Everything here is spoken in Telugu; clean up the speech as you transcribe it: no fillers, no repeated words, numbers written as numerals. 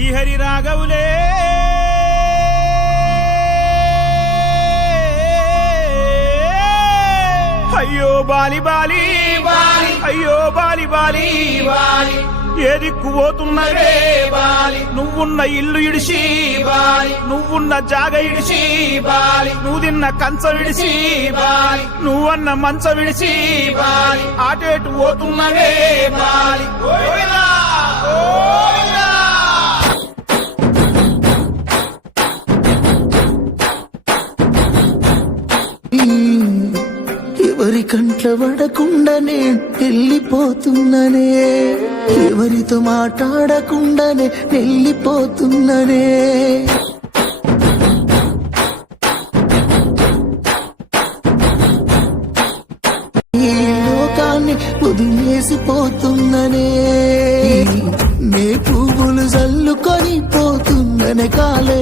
శ్రీహరి రాఘవులే అయ్యో బాలి బాలి బాలి అయ్యో బాలి బాలి బాలి ఏ దిక్కు పోతున్నవే బాలి నువ్వున్న ఇల్లు ఇడిసి బాలి నువ్వున్న జాగ ఇడిసి బాలి నువ్వు తిన్న కంచ విడిసి బాలి నువ్వన్న మంచ విడిసి బాలి ఆటేటు పోతున్నవే బాలి ఎవరి కంట్ల పడకుండానే వెళ్ళిపోతున్ననే ఎవరితో మాట్లాడకుండానే వెళ్ళిపోతున్ననే ఈ లోకాన్ని వదిలేసిపోతున్ననే నే పువ్వులు జల్లుకొని పోతున్ననే కాలే